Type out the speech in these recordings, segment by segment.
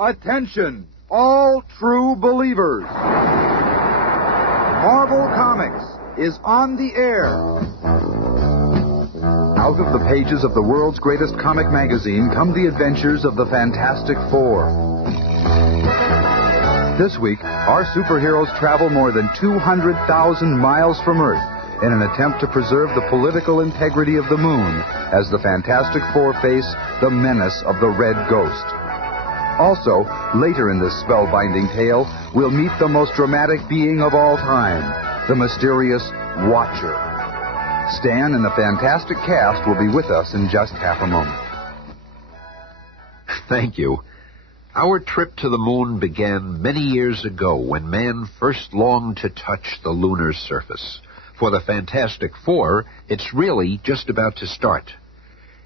Attention, all true believers. Marvel Comics is on the air. Out of the pages of the world's greatest comic magazine come the adventures of the Fantastic Four. This week, our superheroes travel more than 200,000 miles from Earth in an attempt to preserve the political integrity of the moon as the Fantastic Four face the menace of the Red Ghost. Also, later in this spellbinding tale, we'll meet the most dramatic being of all time, the mysterious Watcher. Stan and the fantastic cast will be with us in just half a moment. Thank you. Our trip to the moon began many years ago when man first longed to touch the lunar surface. For the Fantastic Four, it's really just about to start.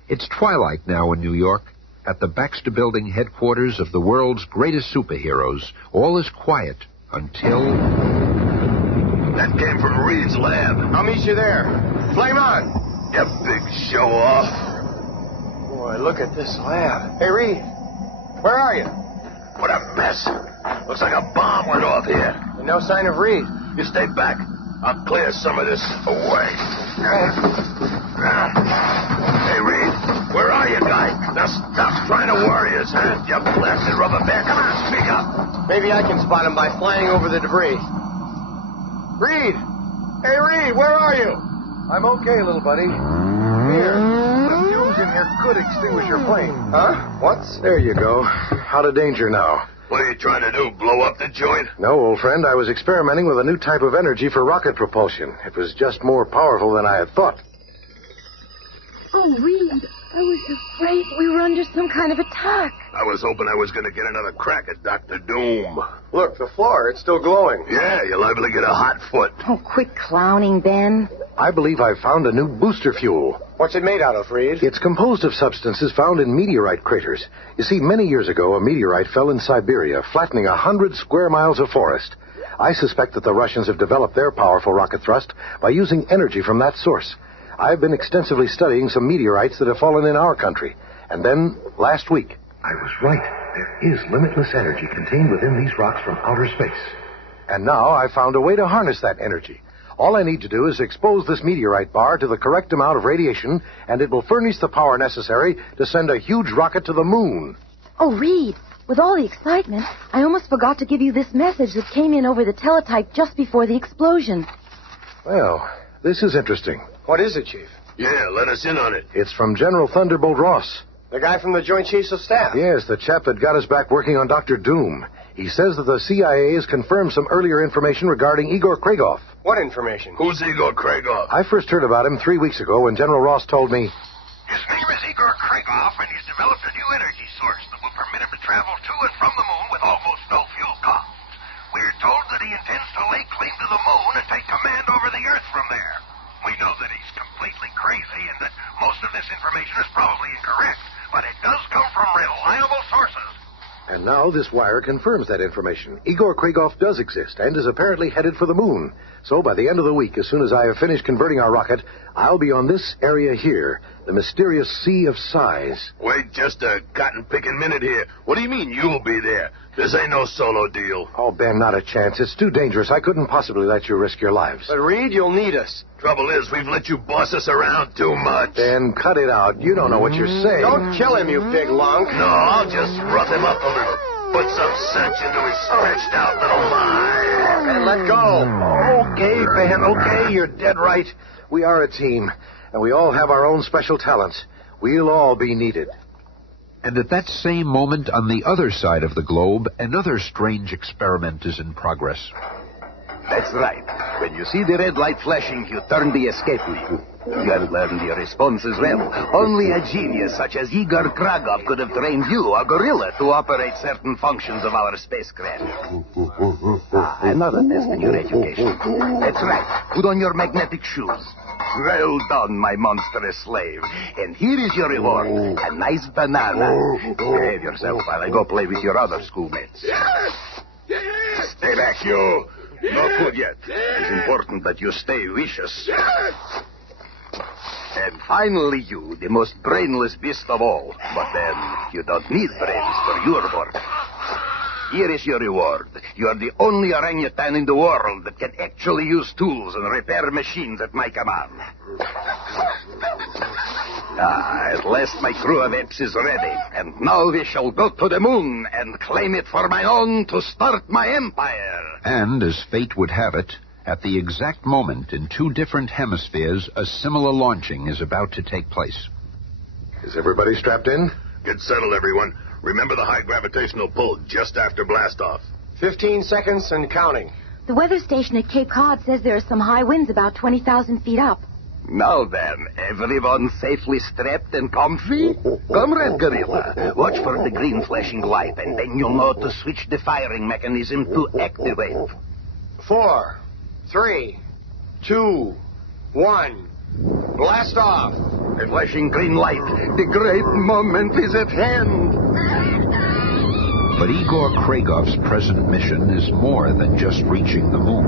It's twilight now in New York. At the Baxter Building headquarters of the world's greatest superheroes, all is quiet until... That came from Reed's lab. I'll meet you there. Flame on. You big show-off. Boy, look at this lab. Hey, Reed, where are you? What a mess. Looks like a bomb went off here. And no sign of Reed. You stay back. I'll clear some of this away. Hey, Reed, where are you, guy? Now stop trying to worry us, huh? You blasted rubber band. Come on, speak up. Maybe I can spot him by flying over the debris. Reed! Hey, Reed, where are you? I'm okay, little buddy. Here, the fumes in here could extinguish your flame. Huh? What? There you go. Out of danger now. What are you trying to do, blow up the joint? No, old friend, I was experimenting with a new type of energy for rocket propulsion. It was just more powerful than I had thought. Oh, Reed, I was afraid we were under some kind of attack. I was hoping I was going to get another crack at Dr. Doom. Look, the floor, it's still glowing. Yeah, you're liable to get a hot foot. Oh, quit clowning, Ben. I believe I've found a new booster fuel. What's it made out of, Reed? It's composed of substances found in meteorite craters. You see, many years ago, a meteorite fell in Siberia, flattening 100 square miles of forest. I suspect that the Russians have developed their powerful rocket thrust by using energy from that source. I've been extensively studying some meteorites that have fallen in our country. And then, last week, I was right. There is limitless energy contained within these rocks from outer space. And now I've found a way to harness that energy. All I need to do is expose this meteorite bar to the correct amount of radiation, and it will furnish the power necessary to send a huge rocket to the moon. Oh, Reed, with all the excitement, I almost forgot to give you this message that came in over the teletype just before the explosion. Well, this is interesting. What is it, Chief? Yeah, let us in on it. It's from General Thunderbolt Ross. The guy from the Joint Chiefs of Staff? Yes, the chap that got us back working on Dr. Doom. He says that the CIA has confirmed some earlier information regarding Igor Kragoff. What information? Who's Igor Kragoff? I first heard about him 3 weeks ago when General Ross told me... His name is Igor Kragoff, and he's developed a new energy source that will permit him to travel to and from the moon with almost no fuel cost. We're told that he intends to lay claim to the moon and take command over the Earth from there. We know that he's completely crazy and that most of this information is probably incorrect, but it does come from reliable sources. And now this wire confirms that information. Igor Kragoff does exist and is apparently headed for the moon. So by the end of the week, as soon as I have finished converting our rocket, I'll be on this area here, the mysterious Sea of Sighs. Wait just a cotton-picking minute here. What do you mean you'll be there? This ain't no solo deal. Oh, Ben, not a chance. It's too dangerous. I couldn't possibly let you risk your lives. But, Reed, you'll need us. Trouble is, we've let you boss us around too much. Ben, cut it out. You don't know what you're saying. Don't kill him, you big lunk. No, I'll just rough him up a little. Put some sense into his stretched out little mind. And let go. Okay, Ben, okay. You're dead right. We are a team, and we all have our own special talents. We'll all be needed. And at that same moment, on the other side of the globe, another strange experiment is in progress. That's right. When you see the red light flashing, you turn the escape lead. You have learned the response as well. Only a genius such as Igor Kragoff could have trained you, a gorilla, to operate certain functions of our spacecraft. Another test in your education. That's right. Put on your magnetic shoes. Well done, my monstrous slave. And here is your reward. A nice banana. Behave yourself while I go play with your other schoolmates. Stay back, you. Not good yet. It is important that you stay vicious. And finally, you, the most brainless beast of all. But then, you don't need brains for your work. Here is your reward. You are the only orangutan in the world that can actually use tools and repair machines at my command. At last my crew of apes is ready, and now we shall go to the moon and claim it for my own to start my empire. And, as fate would have it, at the exact moment in two different hemispheres, a similar launching is about to take place. Is everybody strapped in? Get settled, everyone. Remember the high gravitational pull just after blastoff. 15 seconds and counting. The weather station at Cape Cod says there are some high winds about 20,000 feet up. Now then, everyone safely strapped and comfy? Comrade Gorilla, watch for the green flashing light, and then you'll know to switch the firing mechanism to activate. 4, 3, 2, 1. Blast off. The flashing green light. The great moment is at hand. But Igor Kragoff's present mission is more than just reaching the moon.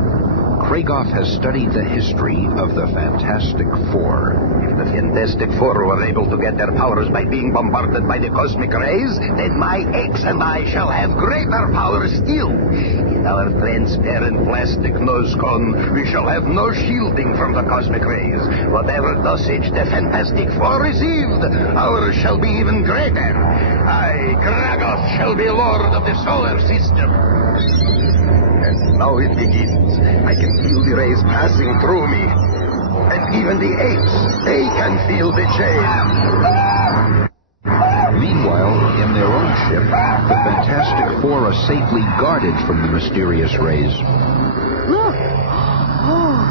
Kragoff has studied the history of the Fantastic Four. If the Fantastic Four were able to get their powers by being bombarded by the cosmic rays, then my apes and I shall have greater power still. In our transparent plastic nose cone, we shall have no shielding from the cosmic rays. Whatever dosage the Fantastic Four received, ours shall be even greater. I, Kragoff, shall be Lord of the solar system. And now it begins. I can feel the rays passing through me. And even the apes, they can feel the change. Meanwhile, in their own ship, the Fantastic Four are safely guarded from the mysterious rays. Look!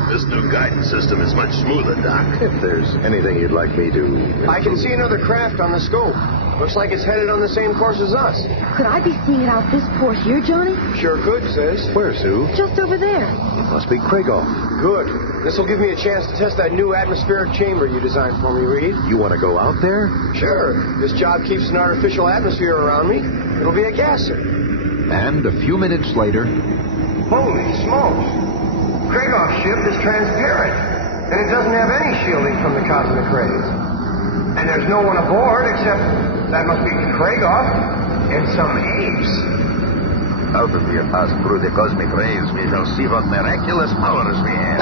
This new guidance system is much smoother, Doc. If there's anything you'd like me to... I can see another craft on the scope. Looks like it's headed on the same course as us. Could I be seeing it out this port here, Johnny? Sure could, sis. Where, Sue? Just over there. It must be Kragoff. Good. This will give me a chance to test that new atmospheric chamber you designed for me, Reed. You want to go out there? Sure. This job keeps an artificial atmosphere around me. It'll be a gasser. And a few minutes later... Holy smokes! Kragoff's ship is transparent, and it doesn't have any shielding from the cosmic rays. And there's no one aboard except that must be Kragoff and some apes. Now that we have passed through the cosmic rays, we shall see what miraculous powers we have.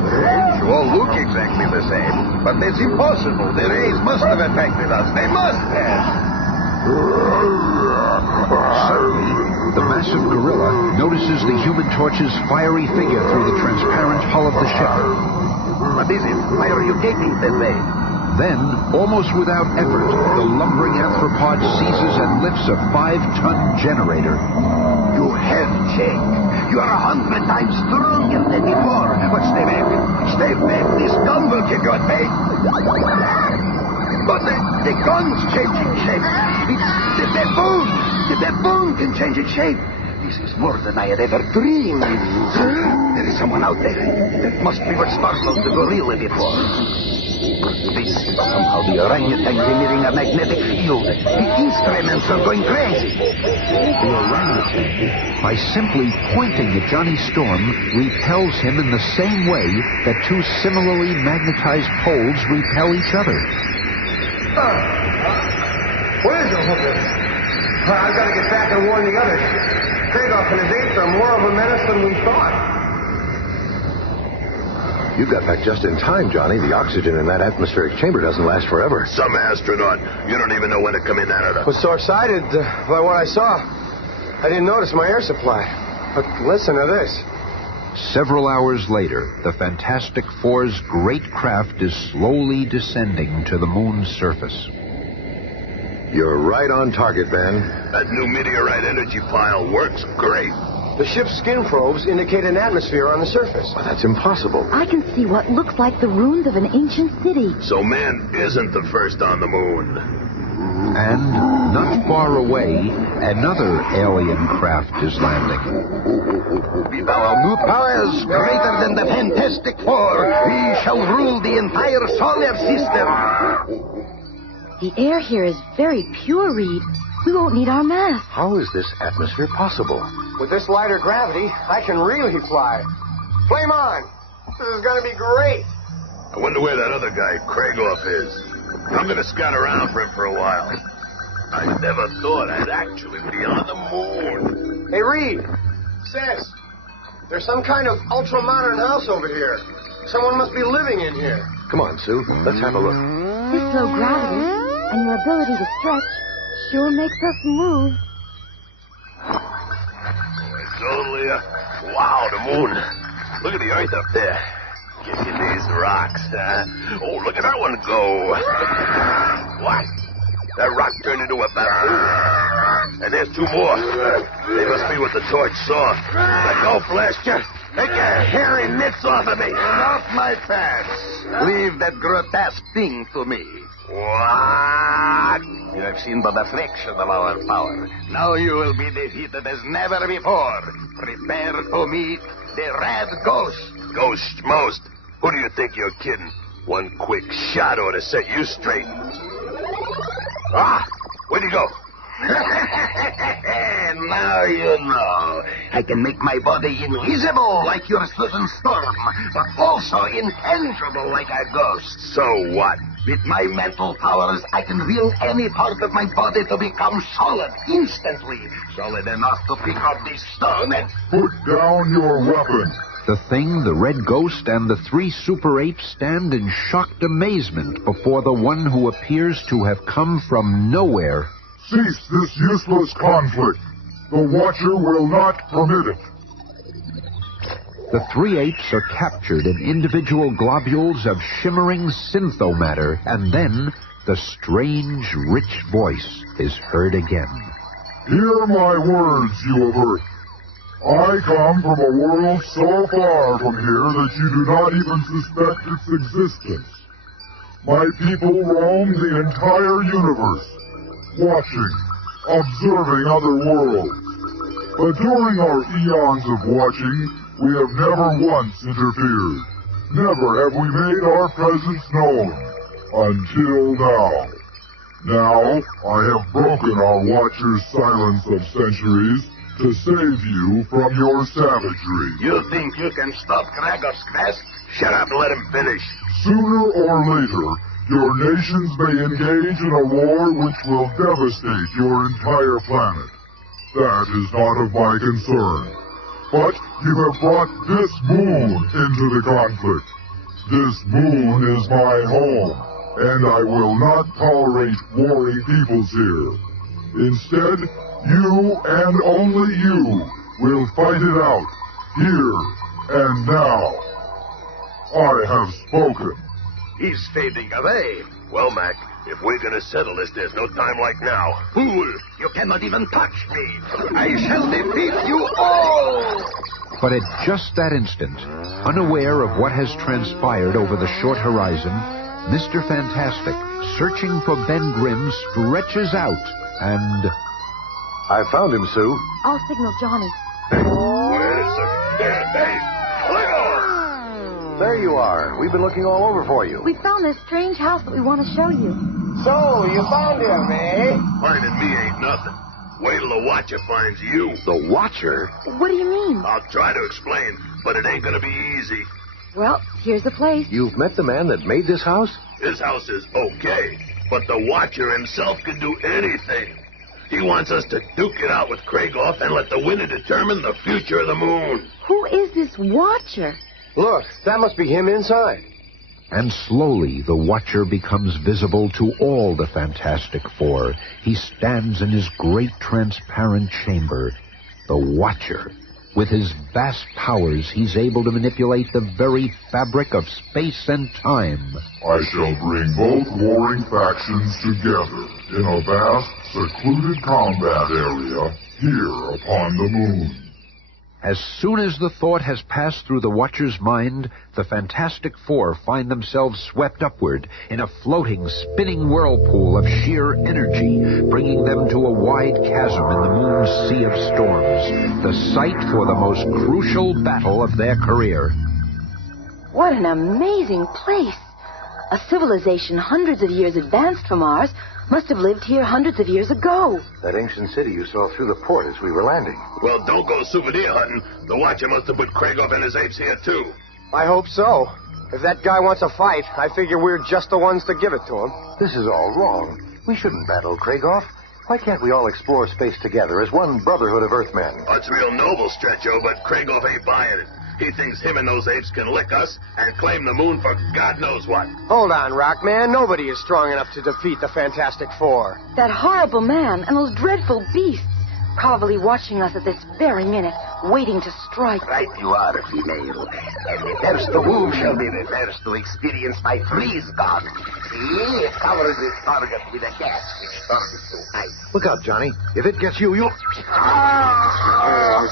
Rays all look exactly the same, but that's impossible. The rays must have affected us. They must have. Suddenly, the massive gorilla notices the Human Torch's fiery figure through the transparent hull of the ship. What is it? Why are you gaping that way? Then, almost without effort, the lumbering anthropod seizes and lifts a 5-ton generator. You have changed. You are 100 times stronger than before. But stay back. Stay back. This gun will give you a take. But the gun's changing shape. The baboon. The baboon can change its shape. This is more than I had ever dreamed. There is someone out there. That must be what startled the gorilla before. Somehow the orangutan's emitting a magnetic field. The instruments are going crazy. The orangutan, by simply pointing at Johnny Storm, repels him in the same way that two similarly magnetized poles repel each other. Where's the hooker? I've got to get back and warn the others. Kragoff and his apes are more of a menace than we thought. You got back just in time, Johnny. The oxygen in that atmospheric chamber doesn't last forever. Some astronaut. You don't even know when to come in out of Was so excited by what I saw, I didn't notice my air supply. But listen to this. Several hours later, the Fantastic Four's great craft is slowly descending to the moon's surface. You're right on target, Ben. That new meteorite energy pile works great. The ship's skin probes indicate an atmosphere on the surface. Well, that's impossible. I can see what looks like the ruins of an ancient city. So man isn't the first on the moon. And, not far away, another alien craft is landing. With our new powers greater than the Fantastic Four, we shall rule the entire solar system. The air here is very pure, Reed. We won't need our mask. How is this atmosphere possible? With this lighter gravity, I can really fly. Flame on! This is going to be great. I wonder where that other guy, Kragoff, is. I'm gonna scout around for him for a while. I never thought I'd actually be on the moon. Hey, Reed. Sis, there's some kind of ultra-modern house over here. Someone must be living in here. Come on, Sue. Let's have a look. This low gravity and your ability to stretch sure makes us move. It's only a... Wow, the moon. Look at the earth up there. Kicking these rocks, huh? Oh, look at that one go. What? That rock turned into a baboon. And there's two more. They must be what the torch saw. Let go, Flash. Take your hairy mitts off of me. Off my pants. Leave that grotesque thing to me. What? You have seen but a fraction of our power. Now you will be defeated as never before. Prepare to meet the Red Ghost. Ghost most. Who do you think you're kidding? One quick shot ought to set you straight. Ah! Where'd he go? Now you know. I can make my body invisible like your Susan Storm, but also intangible like a ghost. So what? With my mental powers, I can will any part of my body to become solid instantly. Solid enough to pick up this stone and... Put down your weapon. The Thing, the Red Ghost, and the three Super Apes stand in shocked amazement before the one who appears to have come from nowhere. Cease this useless conflict. The Watcher will not permit it. The three apes are captured in individual globules of shimmering synthomatter, and then the strange, rich voice is heard again. Hear my words, you of Earth. I come from a world so far from here that you do not even suspect its existence. My people roam the entire universe, watching, observing other worlds. But during our eons of watching, we have never once interfered. Never have we made our presence known. Until now. Now, I have broken our Watcher's silence of centuries to save you from your savagery. You think you can stop Kragos quest? Shut up and let him finish. Sooner or later, your nations may engage in a war which will devastate your entire planet. That is not of my concern. But you have brought this moon into the conflict. This moon is my home, and I will not tolerate warring peoples here. Instead, you and only you will fight it out, here and now. I have spoken. He's fading away. Well, Mac, if we're gonna settle this, there's no time like now. Fool! You cannot even touch me. I shall defeat you all! But at just that instant, unaware of what has transpired over the short horizon, Mr. Fantastic, searching for Ben Grimm, stretches out and... I found him, Sue. I'll signal Johnny. Wait a second. Hey, let go! There you are. We've been looking all over for you. We found this strange house that we want to show you. So, you found him, eh? Finding me ain't nothing. Wait till the Watcher finds you. The Watcher? What do you mean? I'll try to explain, but it ain't gonna be easy. Well, here's the place. You've met the man that made this house? His house is okay, but the Watcher himself can do anything. He wants us to duke it out with Kragoff and let the winner determine the future of the moon. Who is this Watcher? Look, that must be him inside. And slowly the Watcher becomes visible to all the Fantastic Four. He stands in his great transparent chamber. The Watcher. With his vast powers, he's able to manipulate the very fabric of space and time. I shall bring both warring factions together in a vast, secluded combat area here upon the moon. As soon as the thought has passed through the Watcher's mind, the Fantastic Four find themselves swept upward in a floating, spinning whirlpool of sheer energy, bringing them to a wide chasm in the moon's sea of storms, the site for the most crucial battle of their career. What an amazing place. A civilization hundreds of years advanced from ours must have lived here hundreds of years ago. That ancient city you saw through the port as we were landing. Well, don't go souvenir hunting. The Watcher must have put Kragoff and his apes here, too. I hope so. If that guy wants a fight, I figure we're just the ones to give it to him. This is all wrong. We shouldn't battle Kragoff. Why can't we all explore space together as one brotherhood of Earthmen? Oh, it's real noble, Stretcho, but Kragoff ain't buying it. He thinks him and those apes can lick us and claim the moon for God knows what. Hold on, Rockman. Nobody is strong enough to defeat the Fantastic Four. That horrible man and those dreadful beasts probably watching us at this very minute, waiting to strike. Right you are, female. And the first to move shall be the first to experience my freeze gun. See, it covers its target with a gas which turns to ice. Look out, Johnny. If it gets you, you'll...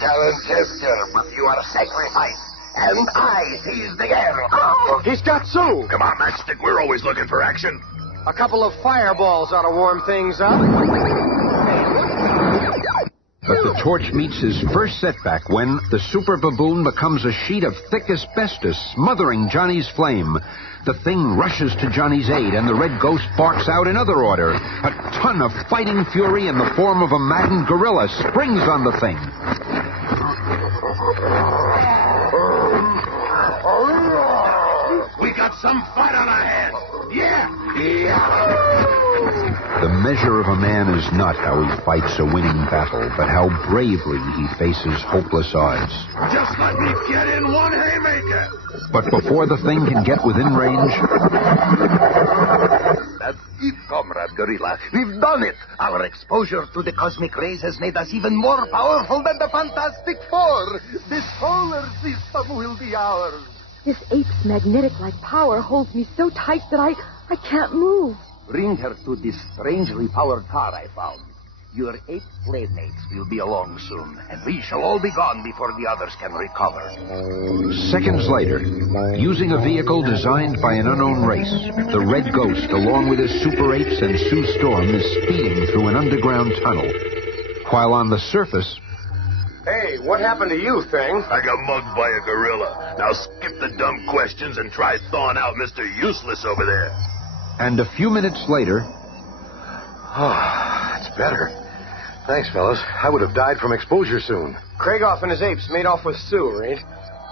Gallant gesture, but you are sacrificed. And I seize the girl. Oh. He's got Sue. Come on, Matchstick, we're always looking for action. A couple of fireballs ought to warm things up. But the torch meets his first setback when the super baboon becomes a sheet of thick asbestos, smothering Johnny's flame. The thing rushes to Johnny's aid, and the red ghost barks out in other order. A ton of fighting fury in the form of a maddened gorilla springs on the thing. We got some fight on our hands. Yeah. The measure of a man is not how he fights a winning battle, but how bravely he faces hopeless odds. Just let me get in one haymaker. But before the thing can get within range... That's it, Comrade Gorilla. We've done it. Our exposure to the cosmic rays has made us even more powerful than the Fantastic Four. The solar system will be ours. This ape's magnetic-like power holds me so tight that I can't move. Bring her to this strangely powered car I found. Your ape playmates will be along soon, and we shall all be gone before the others can recover. Seconds later, using a vehicle designed by an unknown race, the Red Ghost, along with his super apes and Sue Storm, is speeding through an underground tunnel. While on the surface... Hey, what happened to you, thing? I got mugged by a gorilla. Now skip the dumb questions and try thawing out Mr. Useless over there. And a few minutes later... Oh, it's better. Thanks, fellas. I would have died from exposure soon. Kragoff and his apes made off with Sue, Reed.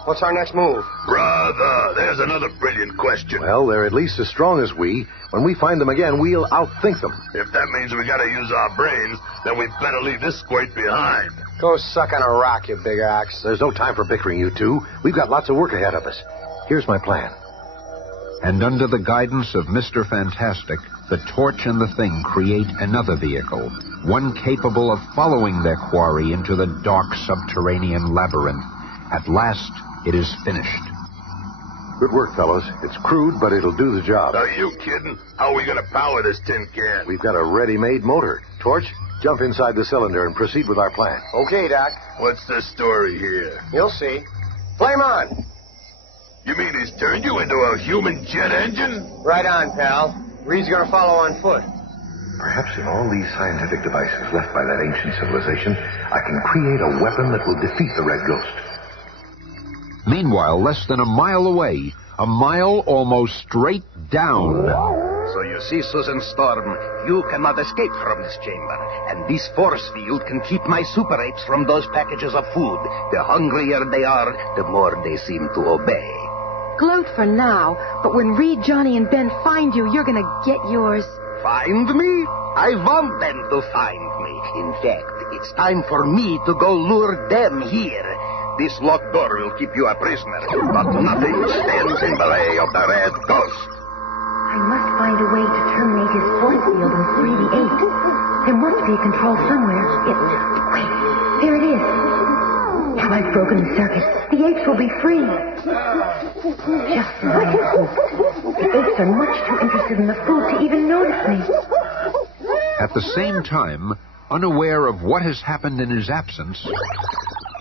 What's our next move? Brother, there's another brilliant question. Well, they're at least as strong as we. When we find them again, we'll outthink them. If that means we gotta use our brains, then we'd better leave this squirt behind. Go suck on a rock, you big ox. There's no time for bickering, you two. We've got lots of work ahead of us. Here's my plan. And under the guidance of Mr. Fantastic, the Torch and the Thing create another vehicle, one capable of following their quarry into the dark subterranean labyrinth. At last, it is finished. Good work, fellows. It's crude, but it'll do the job. Are you kidding? How are we gonna power this tin can? We've got a ready-made motor. Torch, jump inside the cylinder and proceed with our plan. Okay, Doc. What's the story here? You'll see. Flame on. You mean he's turned you into a human jet engine? Right on, pal. Reed's gonna follow on foot. Perhaps in all these scientific devices left by that ancient civilization, I can create a weapon that will defeat the Red Ghost. Meanwhile, less than a mile away, a mile almost straight down. So you see, Susan Storm, you cannot escape from this chamber. And this force field can keep my super apes from those packages of food. The hungrier they are, the more they seem to obey. Gloat for now, but when Reed, Johnny, and Ben find you, you're gonna get yours. Find me? I want them to find me. In fact, it's time for me to go lure them here. This locked door will keep you a prisoner, but nothing stands in the way of the Red Ghost. I must find a way to terminate his force field and free the apes. There must be a control somewhere. Wait, there it is. Now I've broken the circuit. The apes will be free. Just my hope. The apes are much too interested in the food to even notice me. At the same time, unaware of what has happened in his absence...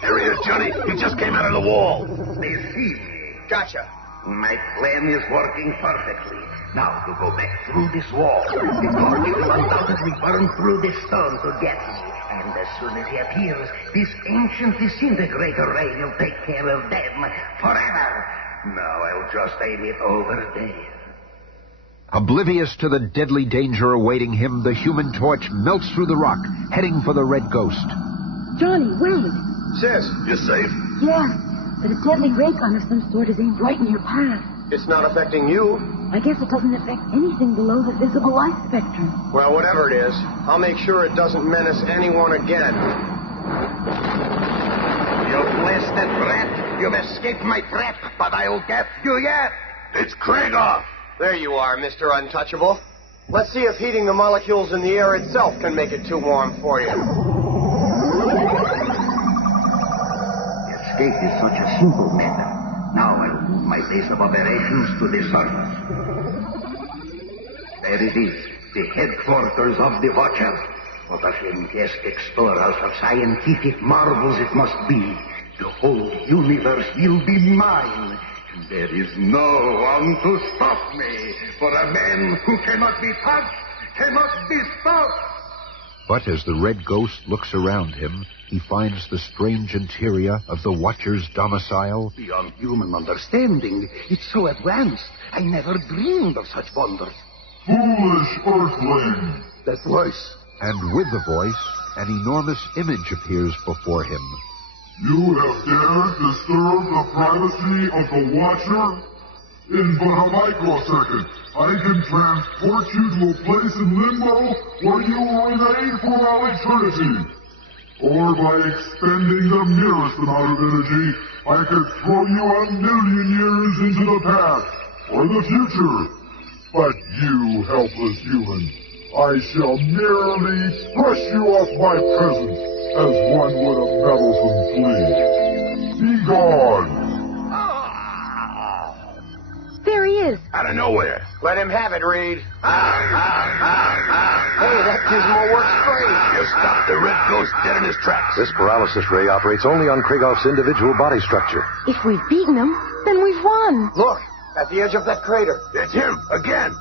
Here he is, Johnny. He just came out of the wall. They see me. Gotcha. My plan is working perfectly. Now to go back through this wall. The torch will undoubtedly burn through this stone to get me. And as soon as he appears, this ancient disintegrator ray will take care of them forever. Now I'll just aim it over there. Oblivious to the deadly danger awaiting him, the Human Torch melts through the rock, heading for the Red Ghost. Johnny, wait. Sis. You safe? Yeah. but a deadly ray gun of some sort is aimed right in your path. It's not affecting you. I guess it doesn't affect anything below the visible light spectrum. Well, whatever it is, I'll make sure it doesn't menace anyone again. You blasted rat! You've escaped my trap, but I'll get you yet! It's Krieger! There you are, Mr. Untouchable. Let's see if heating the molecules in the air itself can make it too warm for you. Escape is such a simple matter. Now I'll move my base of operations to the surface. There it is, the headquarters of the Watcher. What a fantastic storehouse of scientific marvels it must be. The whole universe will be mine. And there is no one to stop me. For a man who cannot be touched cannot be stopped. But as the red ghost looks around him, he finds the strange interior of the Watcher's domicile. Beyond human understanding, it's so advanced. I never dreamed of such wonders. Foolish Earthling! That voice. And with the voice, an enormous image appears before him. You have dared disturb the privacy of the Watcher? In but a microsecond, I can transport you to a place in limbo where you will remain for all eternity. Or by expending the merest amount of energy, I could throw you 1,000,000 years into the past or the future. But you, helpless human, I shall merely brush you off my presence as one would a meddlesome flea. Be gone! There he is. Out of nowhere. Let him have it, Reed. Hey, that gizmo works great. You stopped the red ghost dead in his tracks. This paralysis ray operates only on Krigoff's individual body structure. If we've beaten him, then we've won. Look, at the edge of that crater. It's him, again.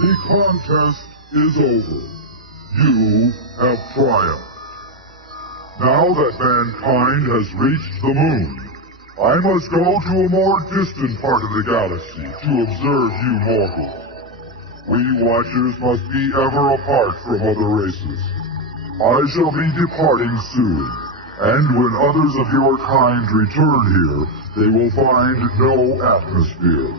The contest is over. You have triumphed. Now that mankind has reached the moon, I must go to a more distant part of the galaxy to observe you mortals. We Watchers must be ever apart from other races. I shall be departing soon, and when others of your kind return here, they will find no atmosphere.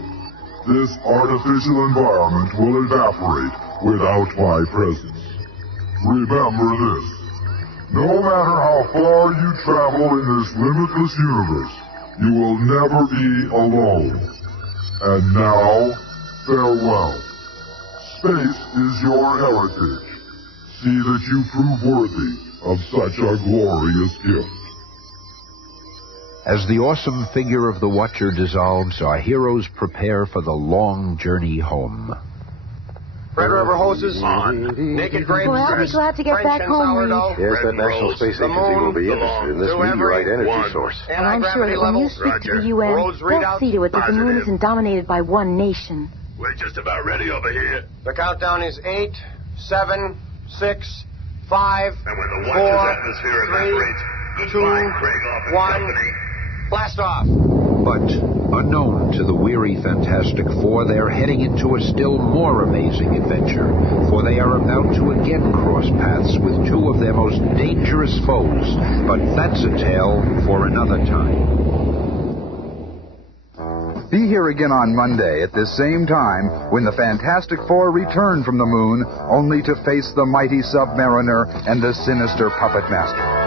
This artificial environment will evaporate without my presence. Remember this. No matter how far you travel in this limitless universe, you will never be alone. And now, farewell. Space is your heritage. See that you prove worthy of such a glorious gift. As the awesome figure of the Watcher dissolves, our heroes prepare for the long journey home. Red River hoses on. Naked grapes. Well, I'll be glad to get back home, Reed. Yes, that National Space Agency will be interested in this meteorite energy source. And I'm sure that when you speak to the UN, they'll see to it that the moon isn't dominated by one nation. We're just about ready over here. The countdown is 8, 7, 6, 5, And when the 4, Watcher's atmosphere 3, evaporates, 2, goodbye, Krigoff and 1. company. Blast off. But, unknown to the weary Fantastic Four, they're heading into a still more amazing adventure, for they are about to again cross paths with two of their most dangerous foes. But that's a tale for another time. Be here again on Monday at this same time when the Fantastic Four return from the moon, only to face the mighty Submariner and the sinister Puppet Master.